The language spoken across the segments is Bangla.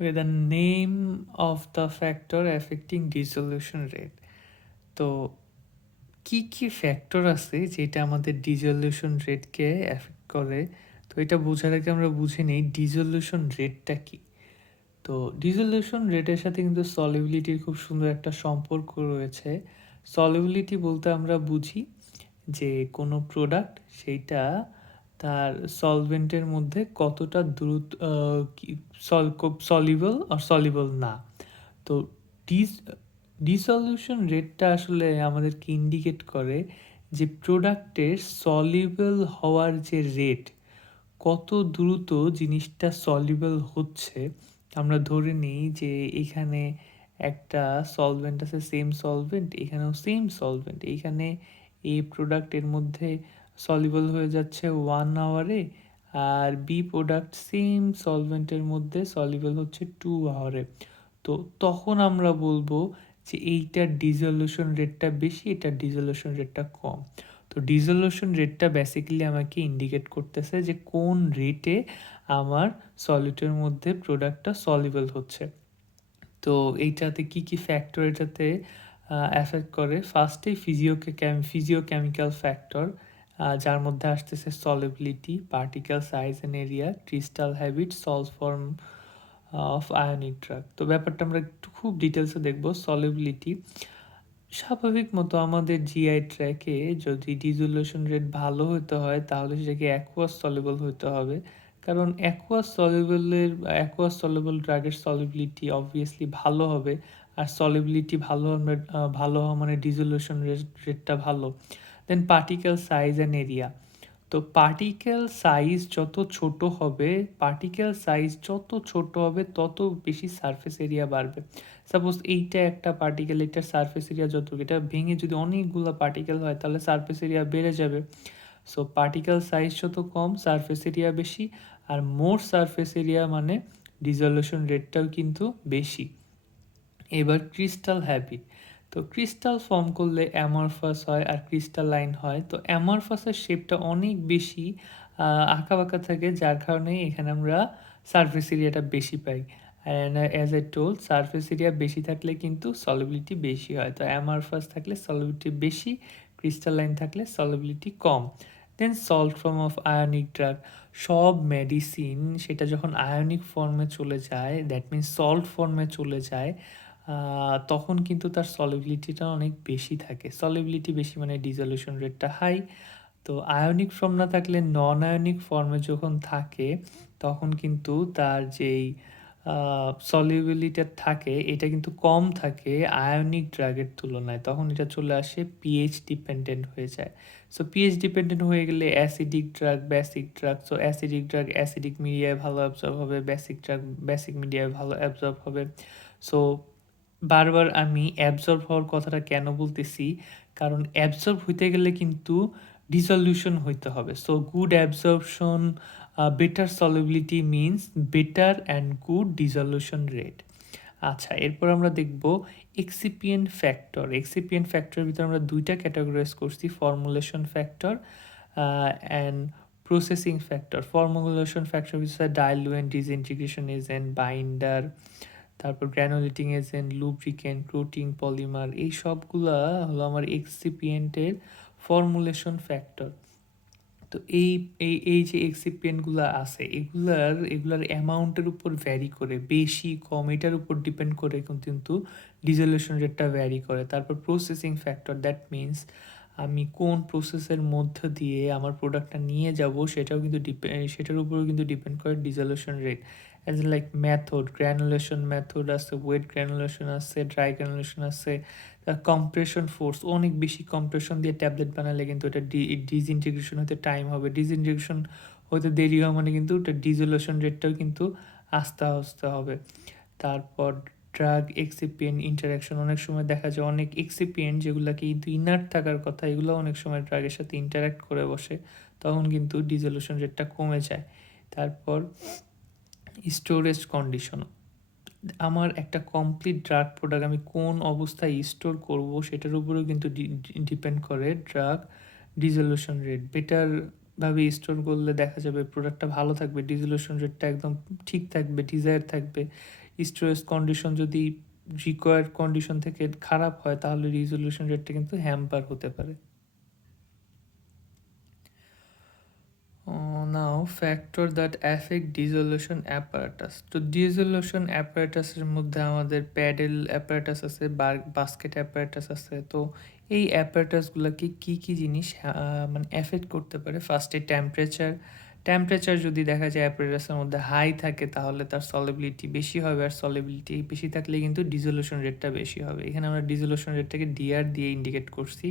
Okay, the name of the factor affecting dissolution rate. তো কি কি ফ্যাক্টর আছে যেটা আমাদের ডিসলিউশন রেটকে এফেক্ট করে? তো এটা বোঝার আগে আমরা বুঝে নিই ডিসলিউশন রেটটা কি। তো ডিসলিউশন রেটের সাথে কিন্তু সলিবিলিটির খুব সুন্দর একটা সম্পর্ক রয়েছে। সলিবিলিটি বলতে আমরা বুঝি যে কোনো প্রোডাক্ট সেইটা তার সলভেন্টের মধ্যে কতটা দ্রুত সলিবল আর সলিবল না। তো ডিস ডিসলিউশন রেটটা আসলে আমাদেরকে ইন্ডিকেট করে যে প্রোডাক্টের সলিবল হওয়ার যে রেট, কত দ্রুত জিনিসটা সলিবল হচ্ছে। আমরা ধরে নিই যে এখানে একটা সলভেন্ট আছে, সেম সলভেন্ট, এখানেও সেম সলভেন্ট, এইখানে এই প্রোডাক্টের মধ্যে সলিবল হয়ে যাচ্ছে 1 আওয়ারে, আর বি প্রোডাক্ট সেম সলভেন্টের মধ্যে সলিবল হচ্ছে 2 আওয়ারে। তো তখন আমরা বলবো যে এইটার ডিসলিউশন রেটটা বেশি, এটার ডিসলিউশন রেটটা কম। তো ডিসলিউশন রেটটা বেসিক্যালি আমাকে ইন্ডিকেট করতেছে যে কোন রেটে আমার সলিডের মধ্যে প্রোডাক্টটা সলিবল হচ্ছে। তো এইটাতে কি কি ফ্যাক্টর এটাতে অ্যাফেক্ট করে? ফার্স্টেই ফিজিওকেমিক্যাল ফ্যাক্টর, যার মধ্যে আসতেছে solubility, particle size and area, crystal habit, salt form of ionic drug. তো ব্যাপারটা আমরা একটু খুব ডিটেলসে দেখব। সলিবিলিটি, স্বাভাবিক মতো আমাদের জিআই ট্র্যাকে যদি ডিসোলিউশন রেট ভালো হতে হয় তাহলে সেটাকে অ্যাকুয়াস সলিবল হতে হবে, কারণ অ্যাকুয়াস সলিবল ড্রাগের সলিবিলিটি অবভিয়াসলি ভালো হবে। আর সলিবিলিটি ভালো হবে, ভালো হওয়া মানে ডিসোলিউশন রেটটা ভালো। দেন পার্টিকেল সাইজ অ্যান্ড এরিয়া। তো পার্টিকেল সাইজ যত ছোট হবে তত বেশি সারফেস এরিয়া বাড়বে। সাপোজ এইটা একটা পার্টিকেল, এটার সারফেস এরিয়া যত, এটা ভেঙে যদি অনেকগুলো পার্টিকেল হয় তাহলে সারফেস এরিয়া বেড়ে যাবে। সো পার্টিকেল সাইজ যত কম, সারফেস এরিয়া বেশি, আর মোর সারফেস এরিয়া মানে ডিসলিউশন রেটটাও কিন্তু বেশি। এবার ক্রিস্টাল হ্যাবিট। তো ক্রিস্টাল ফর্ম করলে অ্যামরফাস হয় আর ক্রিস্টালাইন হয়। তো অ্যামরফাসের শেপটা অনেক বেশি আঁকা বাঁকা থাকে, যার কারণে এখানে আমরা সারফেস এরিয়াটা বেশি পাই। And as a whole, surface area বেশি থাকলে কিন্তু সলিবিলিটি বেশি হয়। তো অ্যামরফাস থাকলে সলিবিলিটি বেশি, ক্রিস্টালাইন থাকলে সলিবিলিটি কম। Then salt form of ionic drug. সব মেডিসিন সেটা যখন আয়নিক ফর্মে চলে যায়, দ্যাট মিনস সল্ট ফর্মে চলে যায়, তখন কিন্তু তার সলিবিলিটিটা অনেক বেশি থাকে। সলিবিলিটি বেশি মানে ডিসলিউশন রেটটা হাই। তো আয়নিক ফর্ম না থাকলে নন আয়নিক ফর্মে যখন থাকে তখন কিন্তু তার যেই সলিবিলিটি থাকে এটা কিন্তু কম থাকে আয়নিক ড্রাগের তুলনায়, তখন এটা চলে আসে পিএইচ ডিপেন্ডেন্ট হয়ে যায়। সো পিএইচ ডিপেন্ডেন্ট হয়ে গেলে acidic drug, basic drug. So acidic drug acidic মিডিয়ায় ভালো অ্যাবজর্ব হবে, বেসিক ড্রাগ বেসিক মিডিয়ায় ভালো অ্যাবজর্ব হবে। সো বারবার আমি অ্যাবজর্ব হওয়ার কথাটা কেন বলতেছি, কারণ অ্যাবজর্ব হইতে গেলে কিন্তু ডিসলিউশন হইতে হবে। So good absorption, better solubility means better and good dissolution rate. আচ্ছা, এরপর আমরা দেখব এক্সিপিয়েন্ট ফ্যাক্টর। এক্সিপিয়েন্ট ফ্যাক্টরের ভিতরে আমরা দুইটা ক্যাটাগরাইজ করছি, formulation factor and processing factor. Formulation factor হচ্ছে ডাইলুয়েন্ট, ডিসইন্টিগ্রেশন এজেন্ট, বাইন্ডার, তারপর গ্র্যানুলেটিং এজেন্ট, লুব্রিকেন্ট, প্রোটিন, পলিমার, এই সবগুলা হলো আমার এক্সিপিয়েন্টের ফর্মুলেশন ফ্যাক্টর। তো এই এই এই যে এক্সিপিয়েন্টগুলো আছে এগুলার অ্যামাউন্টের উপর ভ্যারি করে, বেশি কম এটার উপর ডিপেন্ড করে কিন্তু ডিসলিউশন রেটটা ভ্যারি করে। তারপর প্রসেসিং ফ্যাক্টর, দ্যাট মিনস আমি কোন প্রসেসের মধ্য দিয়ে আমার প্রোডাক্টটা নিয়ে যাব সেটার উপরেও কিন্তু ডিপেন্ড করে dissolution rate. As like method, granulation method আছে, ওয়েট গ্র্যানুলেশন আছে, ড্রাই গ্র্যানুলেশন আছে, কম্প্রেশন ফোর্স, অনেক বেশি কম্প্রেশন দিয়ে ট্যাবলেট বানালে কিন্তু এটা ডিসইন্টিগ্রেশন হতে টাইম হবে, ডিসইন্টিগ্রেশন হতে দেরি হয় মানে কিন্তু ওটা ডিসলিউশন রেটটাও কিন্তু আস্তে আস্তে হবে। তারপর ড্রাগ এক্সিপিয়েন্ট ইন্টারাকশন, অনেক সময় দেখা যায় অনেক এক্সিপিয়েন্ট যেগুলো কিন্তু ইনার্ট থাকার কথা এগুলো অনেক সময় ড্রাগের সাথে ইন্টারাক্ট করে বসে, তখন কিন্তু ডিসলিউশন রেটটা কমে যায়। তারপর স্টোরেজ কন্ডিশন, আমার একটা কমপ্লিট ড্রাগ প্রোডাক্ট আমি কোন অবস্থায় স্টোর করব সেটার উপরেও কিন্তু ডিপেন্ড করে ড্রাগ ডিসলিউশন রেট। বেটারভাবে স্টোর করলে দেখা যাবে প্রোডাক্টটা ভালো থাকবে, ডিসলিউশন রেটটা একদম ঠিক থাকবে, ডিজায়ার থাকবে। স্টোরেজ কন্ডিশন যদি রিকোয়ার্ড কন্ডিশন থেকে খারাপ হয় তাহলে রিজলিউশন রেটটা কিন্তু হ্যাম্পার হতে পারে। Now factor that affect dissolution apparatus. তো ডিসলিউশন অ্যাপারেটাসের মধ্যে আমাদের প্যাডেল অ্যাপারেটাস আছে, বাস্কেট অ্যাপারেটাস আছে। তো এই অ্যাপারেটাসগুলোকে কী কী জিনিস মানে অ্যাফেক্ট করতে পারে? ফার্স্টে টেম্পারেচার যদি দেখা যায় অ্যাপারেটাসের মধ্যে হাই থাকে তাহলে তার সলিবিলিটি বেশি হবে, আর সলিবিলিটি বেশি থাকলে কিন্তু ডিসলিউশন রেটটা বেশি হবে। এখানে আমরা ডিসলিউশন রেটটাকে ডিআর দিয়ে ইন্ডিকেট করছি।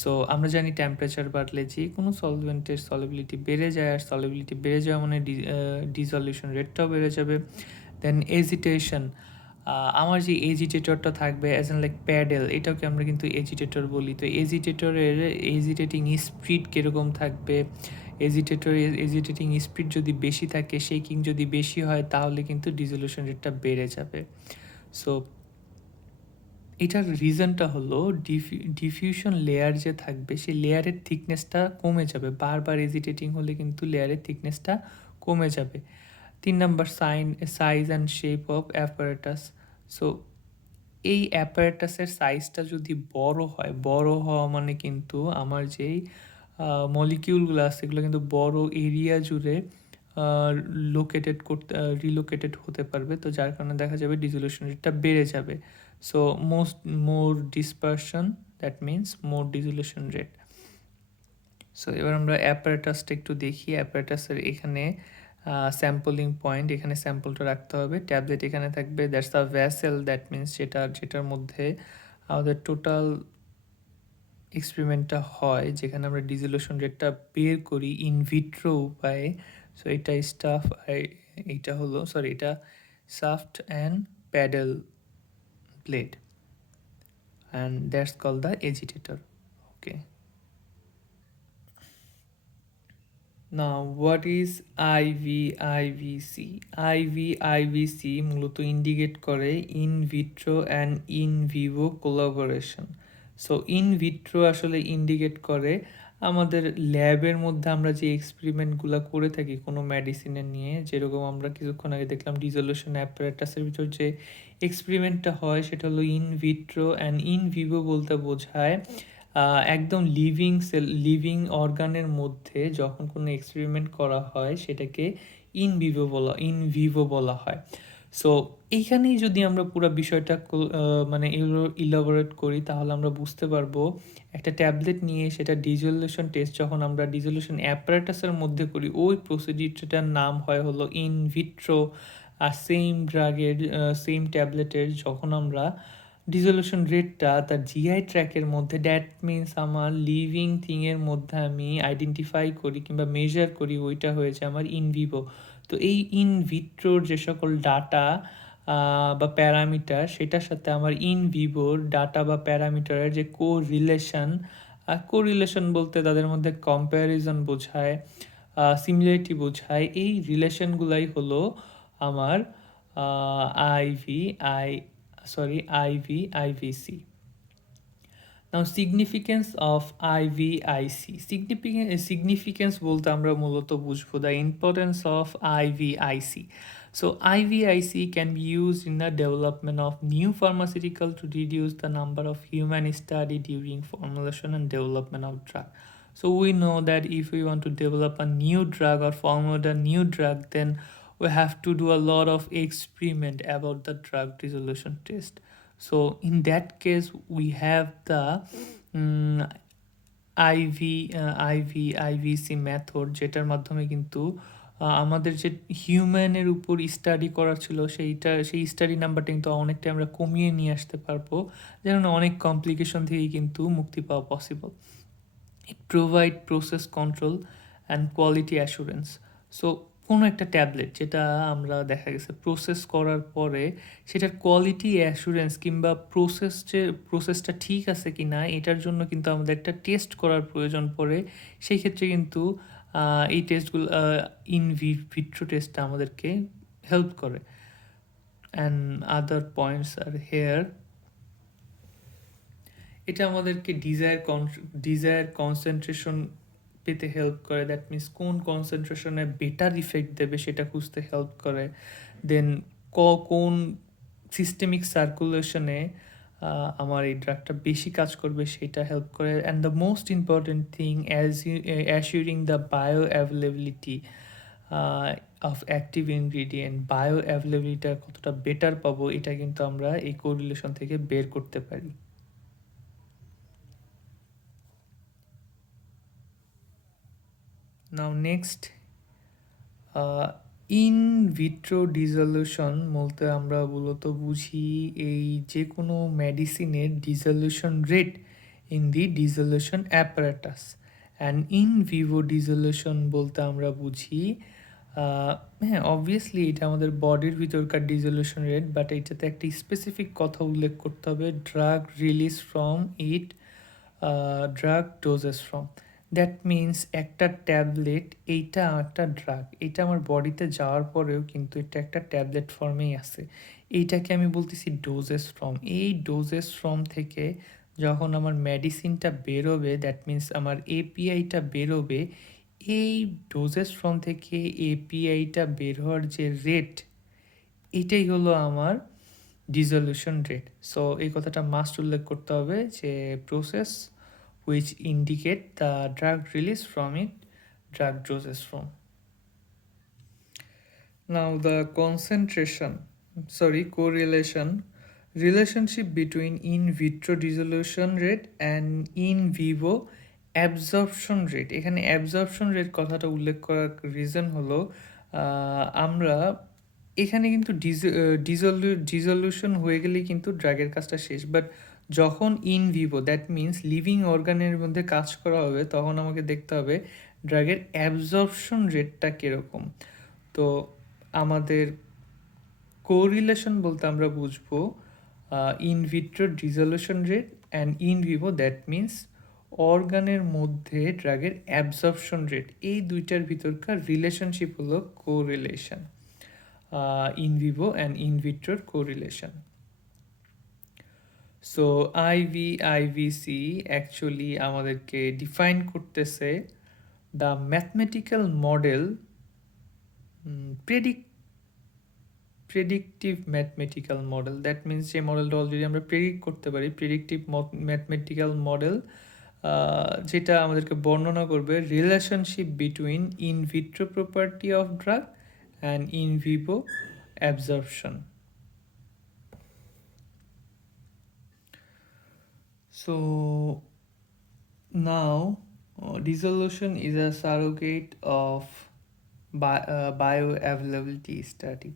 সো আমরা জানি টেম্পারেচার বাড়লে যে কোনো সলভেন্টের সলিবিলিটি বেড়ে যায়, আর সলিবিলিটি বেড়ে যাওয়া মানে ডিসলিউশন রেটটাও বেড়ে যাবে। দেন এজিটেশন, আমার যে এজিটেটরটা থাকবে অ্যাজ এন লাইক প্যাডেল, এটাকে আমরা কিন্তু এজিটেটর বলি। তো এজিটেটরের এজিটেটিং স্পিড কীরকম থাকবে, এজিটেটিং স্পিড যদি বেশি থাকে, শেকিং যদি বেশি হয় তাহলে কিন্তু ডিসলিউশন রেটটা বেড়ে যাবে। সো এটার রিজনটা হলো ডিফিউশন লেয়ার যে থাকবে সেই লেয়ারের থিকনেসটা কমে যাবে, বারবার এজিটেটিং হলে কিন্তু লেয়ারের থিকনেসটা কমে যাবে। 3 number size and shape of apparatus. So এই অ্যাপারেটাসের সাইজটা যদি বড় হওয়া মানে কিন্তু আমার যেই মলিকিউলগুলো আছে এগুলো কিন্তু বড় এরিয়া জুড়ে রিলোকেটেড হতে পারবে। তো যার কারণে দেখা যাবে ডিসলিউশন রেটটা বেড়ে যাবে। So more dispersion, that means more dissolution rate. So এবার আমরা অ্যাপারেটাসটা একটু দেখি। অ্যাপারেটাসের এখানে স্যাম্পলিং পয়েন্ট, এখানে স্যাম্পলটা রাখতে হবে। ট্যাবলেট এখানে থাকবে, that's the vessel, that means যেটার মধ্যে আমাদের টোটাল এক্সপেরিমেন্টটা হয়, যেখানে আমরা ডিসলিউশন রেটটা বের করি ইনভিট্রো উপায়ে। সো এটা এটা shaft and paddle plate, and that's call the agitator. Okay, now what is IVC? IVC মূলত ইন্ডিকেট করে in vitro and in vivo collaboration. So in vitro আসলে ইন্ডিকেট করে আমাদের ল্যাবের মধ্যে আমরা যে এক্সপেরিমেন্টগুলো করে থাকি কোনো মেডিসিনের নিয়ে, যেরকম আমরা কিছুক্ষণ আগে দেখলাম ডিসলিউশন অ্যাপারেটাসের ভিতর যে এক্সপেরিমেন্টটা হয় সেটা হলো in vitro, and in Vivo বলতে বোঝায় একদম লিভিং অর্গানের মধ্যে যখন কোনো এক্সপেরিমেন্ট করা হয় সেটাকে ইন ভিভো বলা হয়। সো এইখানেই যদি আমরা পুরো বিষয়টা মানে ইলাবোরেট করি তাহলে আমরা বুঝতে পারবো একটা ট্যাবলেট নিয়ে সেটা ডিসলিউশন টেস্ট যখন আমরা ডিসলিউশন অ্যাপারেটাসের মধ্যে করি, ওই প্রসিডিউরটার নাম হয় হলো ইন ভিট্রো। আর সেম ট্যাবলেটের যখন আমরা ডিসলিউশন রেটটা তার জিআই ট্র্যাকের মধ্যে, দ্যাট মিনস আমার লিভিং থিংয়ের মধ্যে আমি আইডেন্টিফাই করি কিংবা মেজার করি, ওইটা হয়েছে আমার ইনভিভো। তো এই ইনভিট্রোর যে সকল ডাটা বা প্যারামিটার, সেটার সাথে আমার ইনভিভোর ডাটা বা প্যারামিটারের যে কোরিলেশন বলতে তাদের মধ্যে কম্প্যারিজন বোঝায়, সিমিলারিটি বোঝায়, এই রিলেশনগুলাই হলো আমার IVIVC. Now significance of IVIC. Significance বলতে আমরা মূলত বুঝবো the importance of IVIC. So IVIC can be used in the development of new pharmaceutical to reduce the number of human study during formulation and development of drug. So we know that if we want to develop a new drug or formulate a new drug, then we have to do a lot of experiment about the drug dissolution test. So in that case we have the IVC method, যেটার মাধ্যমে কিন্তু আমাদের যে হিউম্যানের উপর স্টাডি করা ছিল সেই স্টাডি নাম্বারটা কিন্তু অনেকটা আমরা কমিয়ে নিয়ে আসতে পারবো, যেন অনেক কমপ্লিকেশন থেকে কিন্তু মুক্তি পাওয়া possible. It provide process control and quality assurance. So কোনো একটা ট্যাবলেট যেটা আমরা দেখা গেছে প্রসেস করার পরে সেটার কোয়ালিটি অ্যাসুরেন্স কিংবা প্রসেসটা ঠিক আছে কি না এটার জন্য কিন্তু আমাদের একটা টেস্ট করার প্রয়োজন পড়ে। সেই ক্ষেত্রে কিন্তু এই টেস্টগুলো ইন ভিট্রো টেস্টটা আমাদেরকে হেল্প করে। And other points are here, এটা আমাদেরকে ডিজায়ার কনসেন্ট্রেশন পেতে হেল্প করে, দ্যাট মিনস কোন কনসেন্ট্রেশনে বেটার ইফেক্ট দেবে সেটা খুঁজতে হেল্প করে। দেন কোন সিস্টেমিক সার্কুলেশনে আমার এই ড্রাগটা বেশি কাজ করবে সেটা হেল্প করে। And the most important thing assuring the bioavailability of active ingredient, bioavailability কতটা বেটার পাবো এটা কিন্তু আমরা এই কোরিলেশন থেকে বের করতে পারি। নাও নেক্সট, ইন ভিট্রো ডিসলিউশন বলতে আমরা মূলত বুঝি এই যে কোনো মেডিসিনের dissolution rate in the dissolution apparatus. And in vivo dissolution বলতে আমরা বুঝি হ্যাঁ অবভিয়াসলি এটা আমাদের বডির ভিতরকার ডিসলিউশন রেট, বাট এটাতে একটা স্পেসিফিক কথা উল্লেখ করতে হবে, drug release from it, drug doses form. That means একটা ট্যাবলেট, এইটা একটা ড্রাগ, এটা আমার বডিতে যাওয়ার পরেও কিন্তু এটা একটা ট্যাবলেট ফর্মেই আছে, এইটাকে আমি বলতেছি ডোজেস ফ্রম। এই ডোজেস ফ্রম থেকে যখন আমার মেডিসিনটা বেরোবে, দ্যাট মিন্স আমার এপিআইটা বেরোবে, এই ডোজেস ফ্রম থেকে এপিআইটা বের হওয়ার যে রেট, এটাই হলো আমার ডিসলিউশন রেট। সো এই কথাটা মাস্ট উল্লেখ করতে হবে যে process which indicate the drug release from it, drug doses from. Now the correlation, relationship between in vitro dissolution rate and in vivo absorption rate। এখানে absorption rate কথাটা উল্লেখ করার রিজন হলো আমরা এখানে কিন্তু ডিসলিউশন হয়ে গেলেই কিন্তু ড্রাগের কাজটা শেষ, বাট যখন in vivo that means living অর্গানের মধ্যে কাজ করা হবে তখন আমাকে দেখতে হবে ড্রাগের অ্যাবজর্পশন রেটটা কীরকম। তো আমাদের কোরিলেশন বলতে আমরা বুঝবো in vitro dissolution rate and in vivo that means অর্গানের মধ্যে ড্রাগের অ্যাবজর্পশন রেট, এই দুইটার ভিতরকার রিলেশনশিপ হলো correlation, in vivo and in vitro correlation. So IVIVC actually আমাদেরকে ডিফাইন করতেছে the mathematical model, predictive mathematical model, that means যে মডেলটা অলরেডি আমরা প্রেডিক্ট করতে পারি, প্রেডিক্টিভ ম্যাথমেটিক্যাল মডেল যেটা আমাদেরকে বর্ণনা করবে relationship between in vitro property of drug and in Vivo absorption. So now dissolution is a surrogate of bioavailability study.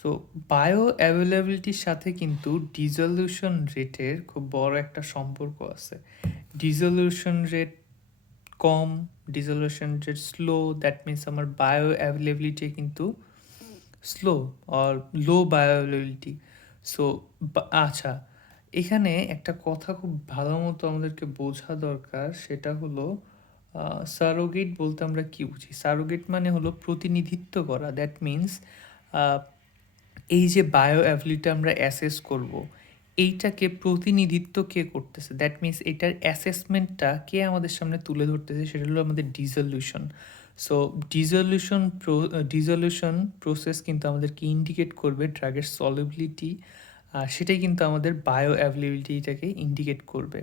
So বায়ো অ্যাভেলেবিলিটির সাথে কিন্তু ডিসলিউশন রেটের খুব বড় একটা সম্পর্ক আছে। ডিসলিউশন রেট কম, dissolution rate slow, that means আমার বায়ো অ্যাভেলেবিলিটি কিন্তু স্লো আর লো বায়োঅ্যাভেলেবিলিটি। সো আচ্ছা, এখানে একটা কথা খুব ভালো মতো আমাদেরকে বোঝা দরকার, সেটা হলো সারোগেট বলতে আমরা কি বুঝি। সারোগেট মানে হলো প্রতিনিধিত্ব করা, দ্যাট মিন্স এই যে বায়ো অ্যাভেলিটি আমরা অ্যাসেস করব, এইটাকে প্রতিনিধিত্ব কে করতেছে, দ্যাট মিন্স এটার অ্যাসেসমেন্টটা কে আমাদের সামনে তুলে ধরতেছে, সেটা হলো আমাদের ডিসলিউশন। সো ডিসলিউশন প্রসেস কিন্তু আমাদেরকে ইন্ডিকেট করবে ড্রাগের সলিবিলিটি, আর সেটাই কিন্তু আমাদের বায়ো অ্যাভেলেবিলিটিটাকে ইন্ডিকেট করবে।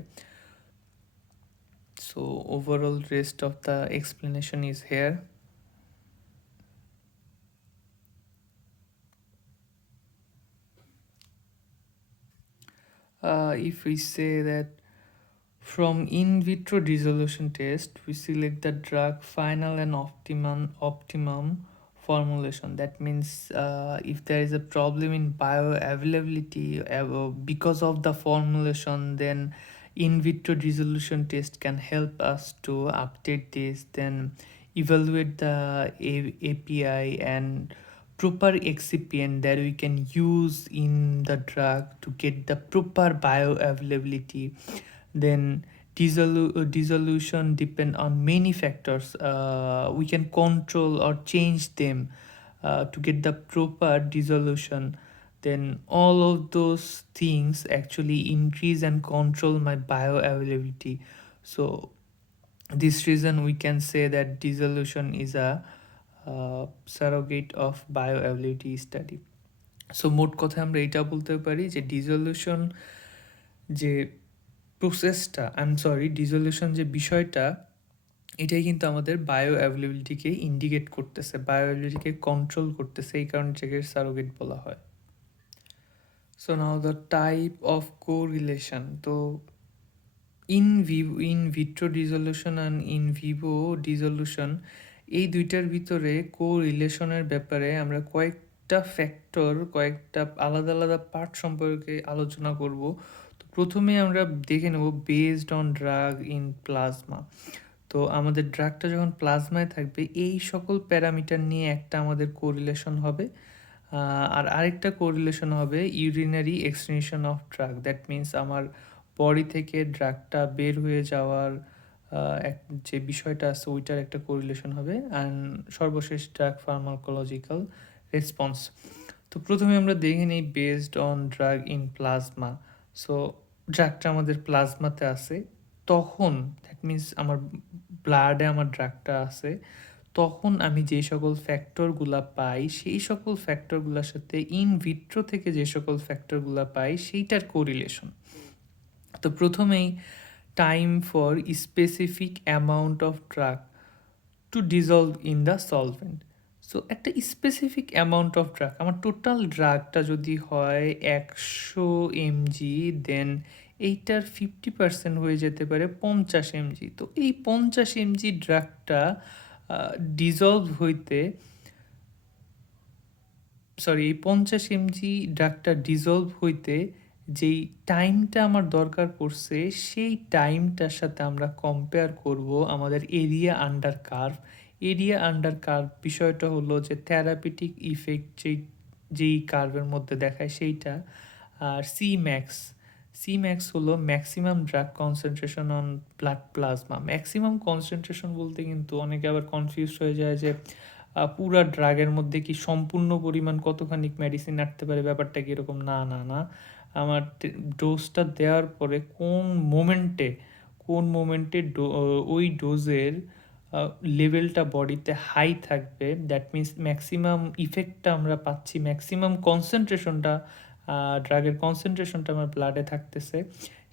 So overall rest of the explanation is here. If we say that from in vitro dissolution test we select the drug final and optimum formulation, that means if there is a problem in bioavailability because of the formulation, then in vitro dissolution test can help us to update this, then evaluate the API and proper excipient that we can use in the drug to get the proper bioavailability. Then dissolution depend on many factors, we can control or change them to get the proper dissolution. Then all of those things actually increase and control my bioavailability. So this reason we can say that dissolution is a surrogate of bioavailability study. So মোট কথায় আমরা এটা বলতে পারি যে ডিসলিউশন যে প্রসেসটা, ডিসলিউশন যে বিষয়টা, এটাই কিন্তু আমাদের বায়ো অ্যাভেলেবিলিটিকে ইন্ডিকেট করতেছে, বায়ো অ্যাভেলেবিলিটিকে কন্ট্রোল করতেছে, এই কারণে এটাকে সারোগেট বলা হয়। So now the type of correlation. তো in vitro dissolution and in vivo dissolution, এই দুইটার ভিতরে কোরিলেশনের ব্যাপারে আমরা কয়েকটা আলাদা আলাদা পার্ট সম্পর্কে আলোচনা করব। তো প্রথমে আমরা দেখে নেব based on drug in plasma. তো আমাদের ড্রাগটা যখন প্লাজমায় থাকবে, এই সকল প্যারামিটার নিয়ে একটা আমাদের কোরিলেশন হবে। আর আরেকটা কোরিলেশন হবে urinary excretion of drug. That means আমার বডি থেকে ড্রাগটা বের হয়ে যাওয়ার এক যে বিষয়টা আছে ওইটার একটা কোরিলেশন হবে। অ্যান্ড সর্বশেষ ড্রাগ ফার্মাকোলজিক্যাল রেসপন্স। তো প্রথমে আমরা দেখে নিই based on drug in plasma. So ড্রাগটা আমাদের প্লাজমাতে আছে, তখন দ্যাট মিন্স আমার ব্লাডে আমার ড্রাগটা আছে, তখন আমি যে সকল ফ্যাক্টরগুলা পাই সেই সকল ফ্যাক্টরগুলোর সাথে ইন ভিট্রো থেকে যে সকল ফ্যাক্টরগুলা পাই সেইটার কোরিলেশন। তো প্রথমেই time for specific amount of drug to dissolve in the solvent. So একটা স্পেসিফিক অ্যামাউন্ট অফ ড্রাগ, আমার টোটাল ড্রাগটা যদি হয় 100 mg, দেন এইটার 50% হয়ে যেতে পারে 50 mg। তো এই 50 mg ড্রাগটা ডিজলভ হইতে এই 50 mg ড্রাগটা ডিজলভ হইতে যেই টাইমটা আমার দরকার পড়ছে, সেই টাইমটার সাথে আমরা কম্পেয়ার করব আমাদের area under curve. Area under curve বিষয়টা হলো যে থেরাপিউটিক ইফেক্ট যেই কার্ভের মধ্যে দেখায় সেইটা। আর সি ম্যাক্স হলো maximum drug concentration on blood plasma. Maximum concentration বলতে কিন্তু অনেকে আবার কনফিউজ হয়ে যায় যে পুরা ড্রাগের মধ্যে কি সম্পূর্ণ পরিমাণ কতখানি মেডিসিন আটতে পারে, ব্যাপারটা কি এরকম না। আমার ডোজটা দেওয়ার পরে কোন মোমেন্টে ওই ডোজের লেভেলটা বডিতে হাই থাকবে, দ্যাট মিন্স ম্যাক্সিমাম ইফেক্টটা আমরা পাচ্ছি, ম্যাক্সিমাম কনসেন্ট্রেশনটা ড্রাগের কনসেন্ট্রেশনটা আমার ব্লাডে থাকতেছে,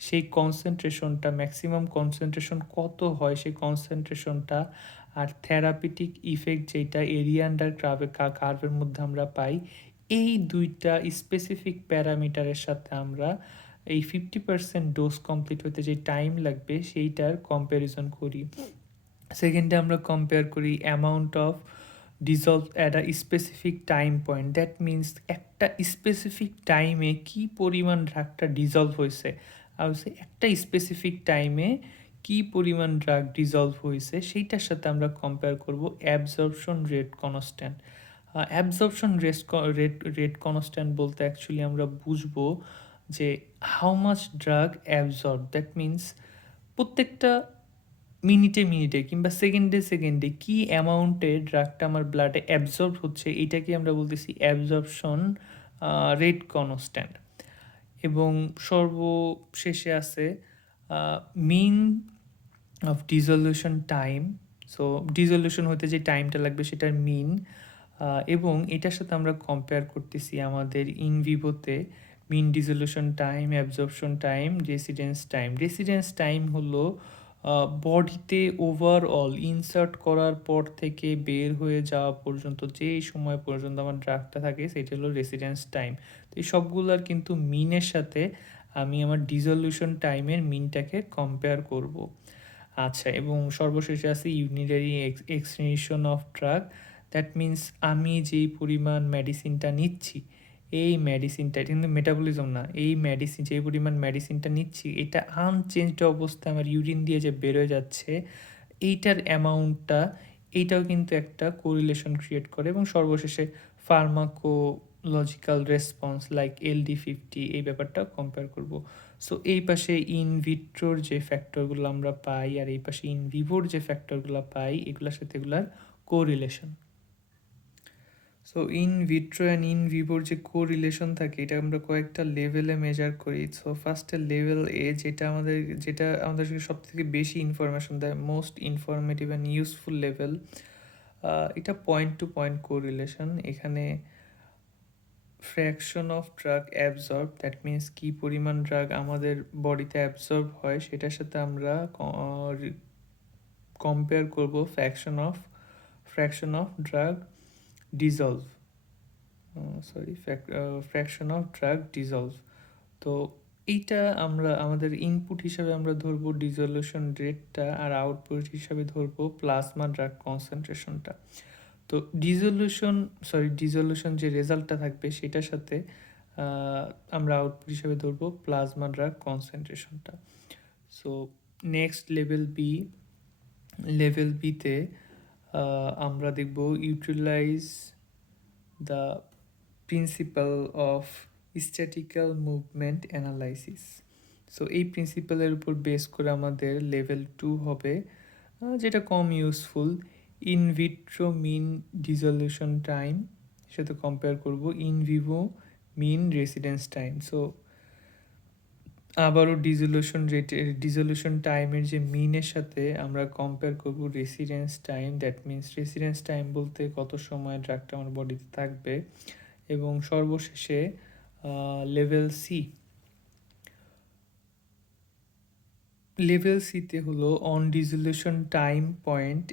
সেই কনসেন্ট্রেশনটা ম্যাক্সিমাম কনসেন্ট্রেশন কত হয় সেই কনসেন্ট্রেশনটা, আর থেরাপিউটিক ইফেক্ট যেটা এরিয়া আন্ডার কার্ভের মধ্যে আমরা পাই, এই দুইটা স্পেসিফিক প্যারামিটারের সাথে আমরা এই 50% ডোজ কমপ্লিট হতে যে টাইম লাগবে সেইটার কম্প্যারিজন করি। সেকেন্ডে আমরা কম্পেয়ার করি amount of dissolved at a specific time point. That means একটা স্পেসিফিক টাইমে কি পরিমাণ ড্রাগটা ডিজলভ হয়েছে, আর একটা স্পেসিফিক টাইমে কি পরিমাণ ড্রাগ ডিজলভ হয়েছে সেইটার সাথে আমরা কম্পেয়ার করব absorption rate constant. Absorption rate constant বলতে অ্যাকচুয়ালি আমরা বুঝবো যে how much drug absorb. That means প্রত্যেকটা মিনিটে কিংবা সেকেন্ডে কি অ্যামাউন্টে ড্রাগটা আমার ব্লাডে অ্যাবজর্ব হচ্ছে, এটাকে আমরা বলতেছি অ্যাবজর্পশন রেট কনস্ট্যান্ট। এবং সর্বশেষে আছে mean of dissolution time. So dissolution হতে যে টাইমটা লাগবে সেটার মিন, এবং এটার সাথে আমরা কম্পেয়ার করতেছি আমাদের ইনভিভোতে mean dissolution time, absorption time, residence time হলো বডিতে ওভারঅল ইনসার্ট করার পর থেকে বের হয়ে যাওয়া পর্যন্ত যে সময় পর্যন্ত আমার ড্রাগটা থাকে সেটা হলো রেসিডেন্স টাইম। তো এই সবগুলোর কিন্তু মিনের সাথে আমি আমার ডিসলিউশন টাইমের মিনটাকে কম্পেয়ার করব। আচ্ছা, এবং সর্বশেষে আছে unitary excretion of drug. That means আমি যেই পরিমাণ মেডিসিনটা নিচ্ছি, এই মেডিসিনটা, এটা কিন্তু মেটাবলিজম না, এই মেডিসিন যেই পরিমাণ মেডিসিনটা নিচ্ছি এটা আনচেঞ্জড অবস্থায় আমার ইউরিন দিয়ে যে বেরোয় যাচ্ছে, এইটার অ্যামাউন্টটা, এইটাও কিন্তু একটা কোরিলেশন ক্রিয়েট করে। এবং সর্বশেষে ফার্মাকোলজিক্যাল রেসপন্স লাইক LD50, এই ব্যাপারটা কম্পেয়ার করব। সো এই পাশে ইন ভিট্রোর যে ফ্যাক্টরগুলো আমরা পাই আর এই পাশে ইন ভিভোর যে ফ্যাক্টরগুলো পাই, এগুলোর সাথে এগুলার correlation. So in vitro and in ভিভোর যে কোরিলেশন থাকে এটা আমরা কয়েকটা লেভেলে মেজার করি। সো ফার্স্টে লেভেল এ, যেটা আমাদের সব থেকে বেশি ইনফরমেশন দেয়, most informative and useful level, এটা পয়েন্ট টু পয়েন্ট কোরিলেশন। এখানে fraction of drug absorb, that means কী পরিমাণ ড্রাগ আমাদের বডিতে অ্যাবজর্ব হয় সেটার সাথে আমরা কম্পেয়ার করব fraction of drug dissolved, fraction of drug dissolved. তো এইটা আমরা আমাদের ইনপুট হিসাবে আমরা ধরবো ডিজলিউশন রেটটা, আর আউটপুট হিসাবে ধরবো প্লাজমা ড্রাগ কনসেন্ট্রেশনটা। তো ডিজলিউশন যে রেজাল্টটা থাকবে সেটার সাথে আমরা আউটপুট হিসাবে ধরবো প্লাজমা ড্রাগ কনসেন্ট্রেশনটা। সো নেক্সট লেভেল বিতে আমরা দেখব utilize the principle of statical movement analysis. So এই প্রিন্সিপালের উপর বেস করে আমাদের লেভেল 2 হবে, যেটা কম useful. In vitro mean dissolution time সাথে কম্পেয়ার করব in vivo mean residence time. So আবারও ডিজলিউশন টাইমের যে মিনের সাথে আমরা কম্পেয়ার করব residence time, that means residence time বলতে কত সময় ড্রাগটা আমার বডিতে থাকবে। এবং সর্বশেষে লেভেল সিতে হলো অন ডিজলিউশন টাইম পয়েন্ট,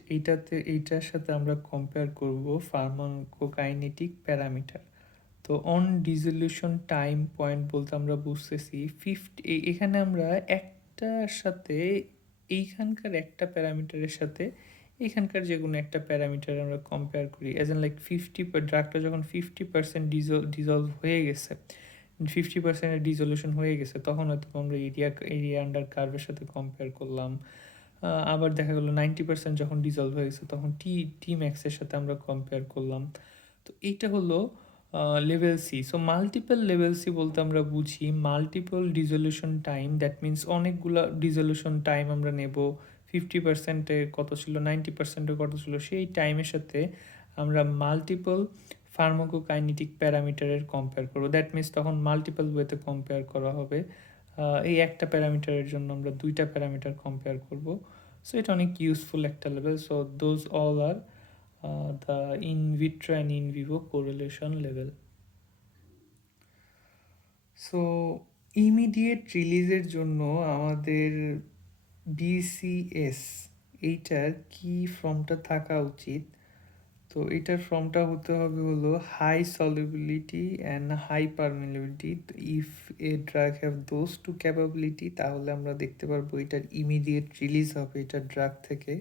এইটার সাথে আমরা কম্পেয়ার করব ফার্মাকোকাইনেটিক প্যারামিটার। তো অন ডিজলিউশন টাইম পয়েন্ট বলতে আমরা বুঝতেছি এখানে আমরা একটার সাথে এইখানকার একটা প্যারামিটারের সাথে এইখানকার যে কোনো একটা প্যারামিটার আমরা কম্পেয়ার করি, অ্যাজ এন লাইক ড্রাগটা যখন 50% ডিজলভ হয়ে গেছে, 50% ডিজলিউশন হয়ে গেছে, তখন হয়তো আমরা এরিয়া আন্ডার কার্ভের সাথে কম্পেয়ার করলাম। আবার দেখা গেলো 90% যখন ডিজলভ হয়ে গেছে তখন টি ম্যাক্সের সাথে আমরা কম্পেয়ার করলাম। তো এইটা হলো level C. So multiple level C বলতে আমরা বুঝি multiple dissolution time, that means অনেকগুলো ডিজলিউশন টাইম আমরা নেব, 50%-এ কত ছিল, 90%-এ কত ছিল, সেই টাইমের সাথে আমরা মাল্টিপল ফার্মাকোকাইনেটিক প্যারামিটারের কম্পেয়ার করবো। দ্যাট মিন্স তখন মাল্টিপল ওয়েতে কম্পেয়ার করা হবে, এই একটা প্যারামিটারের জন্য আমরা দুইটা প্যারামিটার কম্পেয়ার করব। সো এটা অনেক ইউজফুল একটা level. So those all are the in vitro and in vivo correlation level. So immediate রিলিজের জন্য আমাদের বিসিএস এইটার কি ফর্মটা থাকা উচিত? তো এটার ফর্মটা হতে হবে হলো high solubility and high permeability. If a drug have those two capability তাহলে আমরা দেখতে পারবো এটার ইমিডিয়েট রিলিজ হবে এটার ড্রাগ থেকে।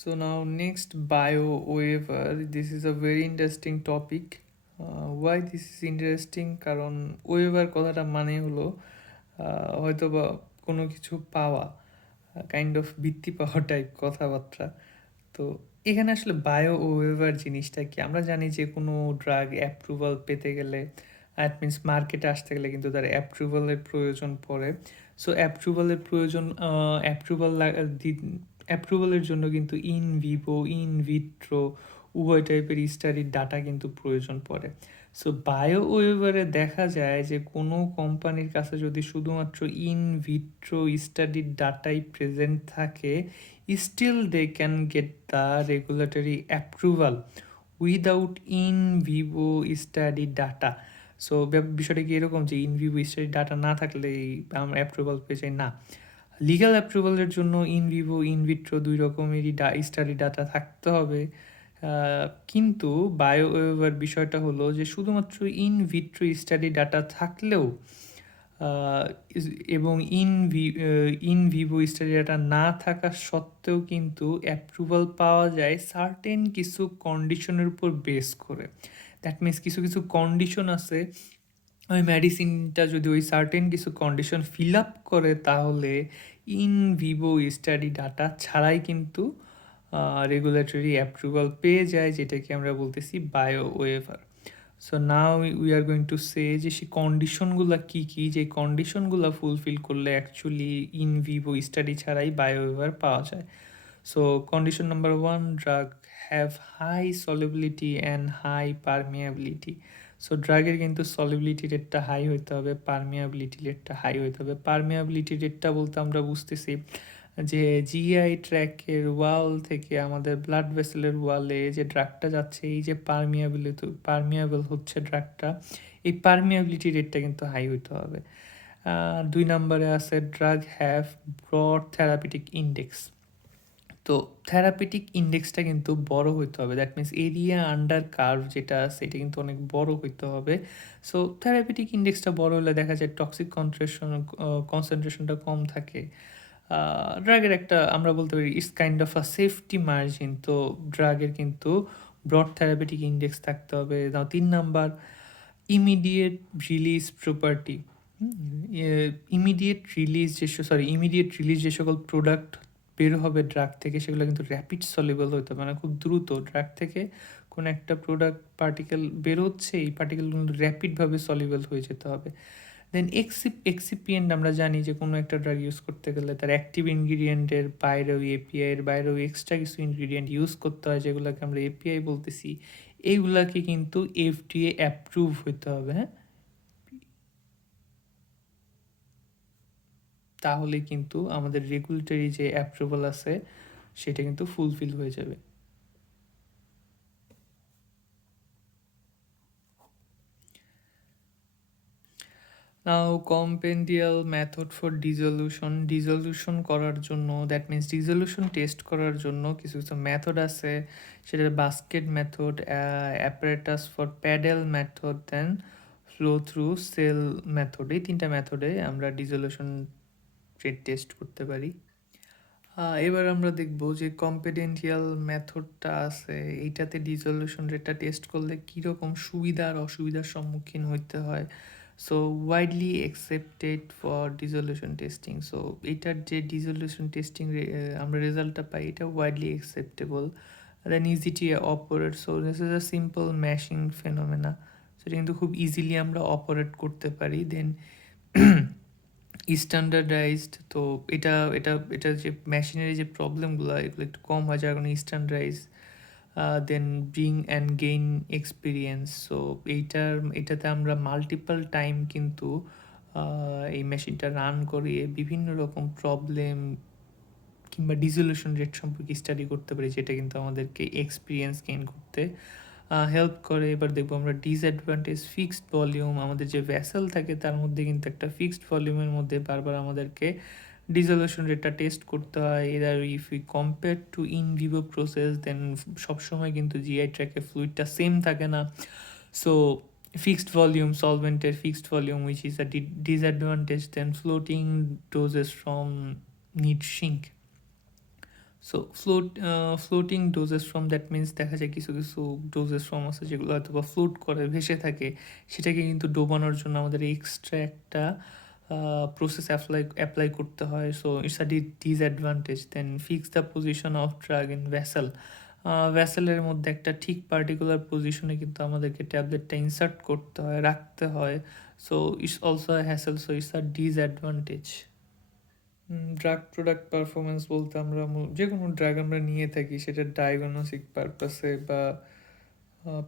So now next bio-waiver. This is a very interesting topic. Why this is interesting? কারণ ওয়েভার কথাটা মানে হলো হয়তো বা কোনো কিছু পাওয়া, কাইন্ড অফ বৃত্তি পাওয়া টাইপ কথাবার্তা। তো এখানে আসলে বায়ো-ওয়েভার জিনিসটা কি? আমরা জানি যে কোনো ড্রাগ অ্যাপ্রুভাল পেতে গেলে, দ্যাট মিন্স মার্কেটে আসতে গেলে কিন্তু তার অ্যাপ্রুভালের প্রয়োজন পড়ে। সো অ্যাপ্রুভালের জন্য কিন্তু ইন ভিভো ইন ভিট্রো উভয় টাইপের স্টাডির ডাটা কিন্তু প্রয়োজন পড়ে। সো বায়ো-ওয়েভারে দেখা যায় যে কোনো কোম্পানির কাছে যদি শুধুমাত্র ইন ভিট্রো স্টাডির ডাটাই প্রেজেন্ট থাকে, still they can get the regulatory approval without in vivo study data. So বিষয়টা কি এরকম যে ইন ভিভো স্টাডি ডাটা না থাকলে আমরা অ্যাপ্রুভাল পেয়ে যাই? না, লিগ্যাল অ্যাপ্রুভালের জন্য ইন ভিভো ইন ভিট্রো দুই রকমেরই স্টাডি ডাটা থাকতে হবে। কিন্তু বায়ো-ওয়েভার বিষয়টা হলো যে শুধুমাত্র ইন ভিট্রো স্টাডি ডাটা থাকলেও এবং ইন ভিভো স্টাডি ডাটা না থাকা সত্ত্বেও কিন্তু অ্যাপ্রুভাল পাওয়া যায় সার্টেন কিছু কন্ডিশনের উপর বেস করে। দ্যাট মিন্স কিছু কিছু কন্ডিশন আছে, ওই মেডিসিনটা যদি ওই সার্টেন কিছু কন্ডিশন ফিল আপ করে তাহলে ইন ভিভো স্টাডি ডাটা ছাড়াই কিন্তু রেগুলেটরি অ্যাপ্রুভাল পেয়ে যায়, যেটাকে আমরা বলতেছি biowaiver. So now we are going to say যে সেই কন্ডিশনগুলো কী কী, যে কন্ডিশনগুলো ফুলফিল করলে অ্যাকচুয়ালি ইন ভিভো স্টাডি ছাড়াই বায়ো-ওয়েভার পাওয়া যায়। So condition number 1, drug have high solubility and high permeability. So ড্রাগের কিন্তু সলিবিলিটি রেটটা হাই হইতে হবে, পারমিয়াবিলিটি রেটটা হাই হইতে হবে। পারমিয়াবিলিটি রেটটা বলতে আমরা বুঝতেছি যে জিআই ট্র্যাকের ওয়াল থেকে আমাদের ব্লাড ভেসেলের ওয়ালে যে ড্রাগটা যাচ্ছে, এই যে পারমিয়াবল হচ্ছে ড্রাগটা, এই পারমিয়াবিলিটি রেটটা কিন্তু হাই হইতে হবে। 2 নম্বরে আছে drug have broad therapeutic index. তো থেরাপিউটিক ইনডেক্সটা কিন্তু বড় হইতে হবে, that means area under curve যেটা আছে এটা কিন্তু অনেক বড় হইতে হবে। সো থেরাপিউটিক ইনডেক্সটা বড় হলে দেখা যায় টক্সিক কনসেন্ট্রেশনটা কম থাকে। ড্রাগের একটা আমরা বলতে পারি it's kind of a safety margin. তো ড্রাগের কিন্তু ব্রড থেরাপিউটিক ইনডেক্স থাকতে হবে। নাও 3 number immediate release property. Immediate release যে সকল প্রোডাক্ট বের হবে ড্রাগ থেকে সেগুলো কিন্তু র্যাপিড সলিউবল হতে হবে, মানে খুব দ্রুত ড্রাগ থেকে কোনো একটা প্রোডাক্ট পার্টিকেল বেরোচ্ছে, এই পার্টিকেল কিন্তু র্যাপিডভাবে সলিউবল হয়ে যেতে হবে। দেন এক্সিপিয়েন্ট আমরা জানি যে কোনো একটা ড্রাগ ইউজ করতে গেলে তার অ্যাক্টিভ ইনগ্রিডিয়েন্টের বাইরেও এপিআইয়ের বাইরেও এক্সট্রা কিছু ইনগ্রিডিয়েন্ট ইউজ করতে হয়, যেগুলোকে আমরা এপিআই বলতেছি। এইগুলাকে কিন্তু এফডিএ অ্যাপ্রুভ হইতে হবে, হ্যাঁ, তাহলে কিন্তু আমাদের রেগুলেটরি যে অ্যাপ্রুভাল আছে সেটা কিন্তু ফুলফিল হয়ে যাবে। নাও কম্পেন্ডিয়াল মেথড ফর ডিজলিউশন করার জন্য, দ্যাট মিনস ডিজলিউশন টেস্ট করার জন্য কিছু কিছু মেথড আছে। সেটা basket method, apparatus for paddle method, then flow through cell method. এই 3টা মেথডে আমরা ডিজলিউশন রেট টেস্ট করতে পারি। এবার আমরা দেখব যে কম্পেডেন্টিয়াল মেথডটা আছে, এইটাতে ডিজলিউশন রেটটা টেস্ট করলে কীরকম সুবিধা আর অসুবিধার সম্মুখীন হইতে হয়। So widely accepted for dissolution testing. So এইটার যে ডিজলিউশন টেস্টিং আমরা রেজাল্টটা পাই, এটা widely acceptable. Then easy to operate, so this is a simple machine phenomena. সেটা কিন্তু খুব ইজিলি আমরা অপারেট করতে পারি। দেন স্ট্যান্ডার্ডাইজড, তো এটা এটা এটা যে মেশিনারি যে প্রবলেমগুলো এগুলো একটু কম হয় যার কারণে standardize. Then bring and gain experience, so এটাতে আমরা মাল্টিপল টাইম কিন্তু এই মেশিনটা রান করিয়ে বিভিন্ন রকম প্রবলেম কিংবা ডিজলিউশন রেট সম্পর্কে স্টাডি করতে পারি, যেটা কিন্তু আমাদেরকে এক্সপিরিয়েন্স গেইন করতে হেল্প করে। এবার দেখবো আমরা ডিসঅ্যাডভান্টেজ ফিক্সড ভলিউম, আমাদের যে ভ্যাসেল থাকে তার মধ্যে কিন্তু একটা ফিক্সড ভলিউমের মধ্যে বারবার আমাদেরকে ডিজলিউশন রেটটা টেস্ট করতে হয়। Either if you compare to in vivo process, then সবসময় কিন্তু জিআই ট্র্যাকে ফ্লুইডটা সেম থাকে না। সো ফিক্সড ভলিউম সলভেন্টের fixed volume which is a disadvantage. Then floating doses form need sink. So floating doses form, that means দেখা যায় কিছু কিছু ডোজেস ফ্রম আছে যেগুলো হয়তো বা ফ্লোট করে ভেসে থাকে, সেটাকে কিন্তু ডোবানোর জন্য আমাদের এক্সট্রা একটা প্রসেস অ্যাপ্লাই করতে হয়। So it's a disadvantage. Then fix the position of drug in vessel, ভ্যাসেলের মধ্যে একটা ঠিক পার্টিকুলার পজিশনে কিন্তু আমাদেরকে ট্যাবলেটটা ইনসার্ট করতে হয়, রাখতে হয়। So it's also hassle, so it's a disadvantage. Drug product performance বলতে আমরা যে কোনো ড্রাগ আমরা নিয়ে থাকি সেটা ডায়াগনস্টিক পারপাসে বা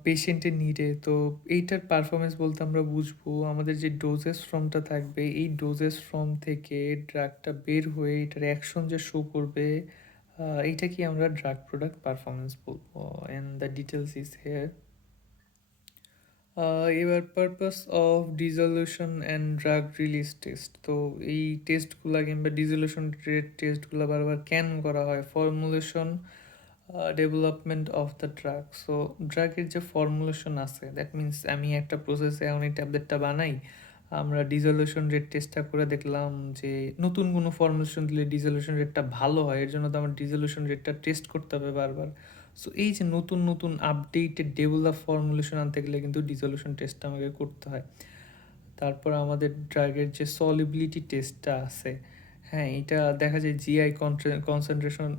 পেশেন্টের নিডে। তো এইটার পারফরমেন্স বলতে আমরা বুঝবো আমাদের যে ডোজেস ফর্মটা থাকবে, এই ডোজেস ফর্ম থেকে ড্রাগটা বের হয়ে এটার অ্যাকশন যে শো করবে, এইটা কি আমরা ড্রাগ প্রোডাক্ট পারফরমেন্স বলবো। And the details is here. এবার purpose of dissolution and drug release test. তো এই টেস্টগুলো কিংবা ডিজলিউশন রেট টেস্টগুলো বারবার কেন করা হয়? Formulation development of the drug. So ড্রাগের যে ফর্মুলেশন আছে, দ্যাট মিনস আমি একটা প্রসেসে এমন এই ট্যাবলেটটা বানাই, আমরা ডিজলিউশন রেট টেস্টটা করে দেখলাম যে নতুন কোনো ফর্মুলেশন দিলে ডিজলিউশন রেটটা ভালো হয়, এর জন্য তো আমার ডিজলিউশন রেটটা টেস্ট করতে হবে বারবার। সো এই যে নতুন নতুন আপডেটেড ডেভেলপ ফর্মুলেশন আনতে গেলে কিন্তু ডিজলিউশন টেস্টটা আমাকে করতে হয়। তারপর আমাদের ড্রাগের যে সলিবিলিটি টেস্টটা আছে, হ্যাঁ, এটা দেখা যায় জিআই কনসেন্ট্রেশন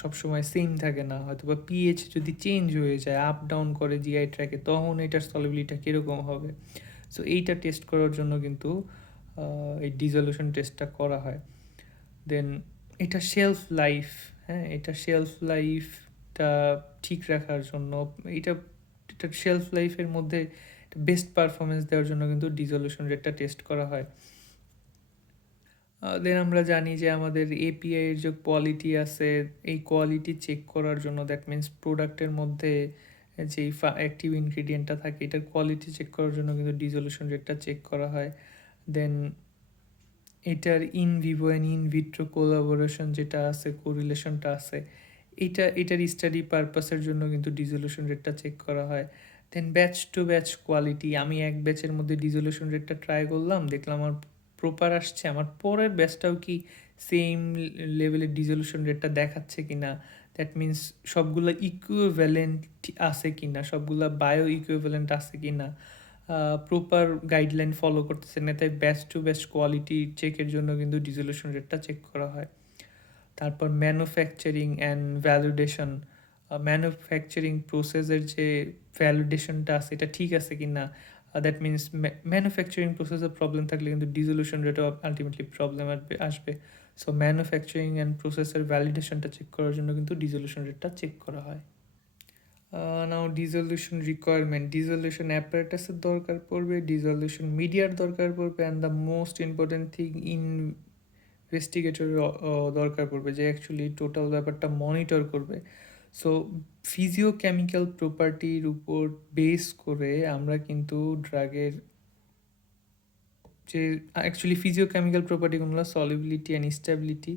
সবসময় সেম থাকে না, হয়তো বা পিএইচ যদি চেঞ্জ হয়ে যায়, আপ ডাউন করে জিআই ট্র্যাকে, তখন এটার সলিবিলিটিটা কীরকম হবে। সো এইটা টেস্ট করার জন্য কিন্তু এই ডিজলিউশন টেস্টটা করা হয়। দেন এটা শেলফ লাইফ, হ্যাঁ, এটা শেলফ লাইফটা ঠিক রাখার জন্য, এটা এটা শেলফ লাইফের মধ্যে বেস্ট পারফরমেন্স দেওয়ার জন্য কিন্তু ডিজলিউশন রেটটা টেস্ট করা হয়। দেন আমরা জানি যে আমাদের এপিআই এর যে কোয়ালিটি আছে, এই কোয়ালিটি চেক করার জন্য দ্যাট মিন্স প্রোডাক্টের মধ্যে যেই অ্যাক্টিভ ইনগ্রিডিয়েন্টটা থাকে এটার কোয়ালিটি চেক করার জন্য কিন্তু ডিসলিউশন রেটটা চেক করা হয়। দেন এটার in Vivo and in vitro collaboration যেটা আছে, কোরিলেশনটা আছে, এটার স্টাডি পারপাসের জন্য কিন্তু ডিসলিউশন রেটটা চেক করা হয়। দেন ব্যাচ টু ব্যাচ কোয়ালিটি, আমি এক ব্যাচের মধ্যে ডিসলিউশন রেটটা ট্রাই করলাম, দেখলাম আমার প্রপার আসছে, আমার পরের ব্যাচটাও কি সেম লেভেলের ডিসলিউশন রেটটা দেখাচ্ছে কি না, দ্যাট মিন্স সবগুলো ইকুইভ্যালেন্ট আছে কি না, সবগুলো বায়ো ইকুইভ্যালেন্ট আছে কি না, প্রপার গাইডলাইন ফলো করতেছে না, তাই ব্যাচ টু ব্যাচ কোয়ালিটি চেকের জন্য কিন্তু ডিসলিউশন রেটটা চেক করা হয়। তারপর ম্যানুফ্যাকচারিং অ্যান্ড ভ্যালিডেশন, ম্যানুফ্যাকচারিং প্রসেসের যে ভ্যালিডেশনটা আছে এটা ঠিক আছে কি না, দ্যাট মিন্স ম্যানুফ্যাকচারিং প্রসেসের প্রবলেম থাকলে কিন্তু ডিসলিউশন রেটও আলটিমেটলি প্রবলেম আসবে। সো ম্যানুফ্যাকচারিং অ্যান্ড প্রসেসের ভ্যালিডেশনটা চেক করার জন্য কিন্তু ডিসলিউশন রেটটা চেক করা হয়। নাও ডিসলিউশন রিকোয়ারমেন্ট, ডিসলিউশন অ্যাপারেটাসের দরকার পড়বে, ডিসলিউশন মিডিয়ার দরকার পড়বে, and the most important thing ইনভেস্টিগেটরের দরকার পড়বে যে অ্যাকচুয়ালি টোটাল ব্যাপারটা মনিটর করবে। সো ফিজিওকেমিক্যাল প্রপার্টির উপর বেস করে আমরা কিন্তু ড্রাগের যে অ্যাকচুয়ালি ফিজিওকেমিক্যাল প্রপার্টিগুলো সলিবিলিটি অ্যান্ড স্টেবিলিটি,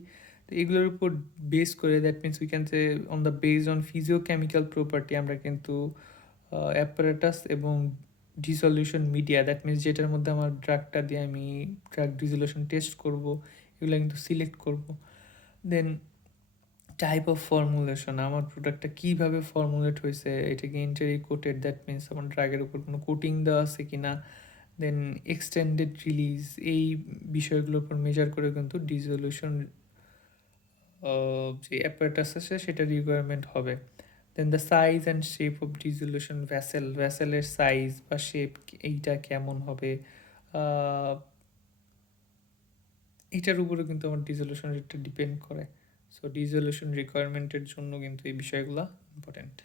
তো এগুলোর উপর বেস করে that means we can say on the based on physicochemical property আমরা কিন্তু অ্যাপারেটাস এবং ডিসলিউশন মিডিয়া, দ্যাট মিনস যেটার মধ্যে আমার ড্রাগটা দিয়ে আমি ড্রাগ ডিসলিউশন টেস্ট করব, এগুলো কিন্তু সিলেক্ট করব। দেন টাইপ অফ ফর্মুলেশন, আমার প্রোডাক্টটা কীভাবে ফর্মুলেট হয়েছে, এটা কি ইন্টারি কোটেড, দ্যাট মিনস আমার ড্রাগের উপর কোনো কোটিং দেওয়া আছে কি না, দেন এক্সটেন্ডেড রিলিজ, এই বিষয়গুলোর উপর মেজার করে কিন্তু ডিসলিউশন যে অ্যাপারেটাস আছে সেটা রিকোয়ারমেন্ট হবে। Then the size and shape of dissolution ভ্যাসেলের সাইজ বা শেপ এইটা কেমন হবে, এটার উপরে কিন্তু আমার ডিসলিউশন রেটটা ডিপেন্ড করে। সো ডিসলিউশন রিকোয়ারমেন্টের জন্য কিন্তু এই বিষয়গুলো ইম্পর্টেন্ট।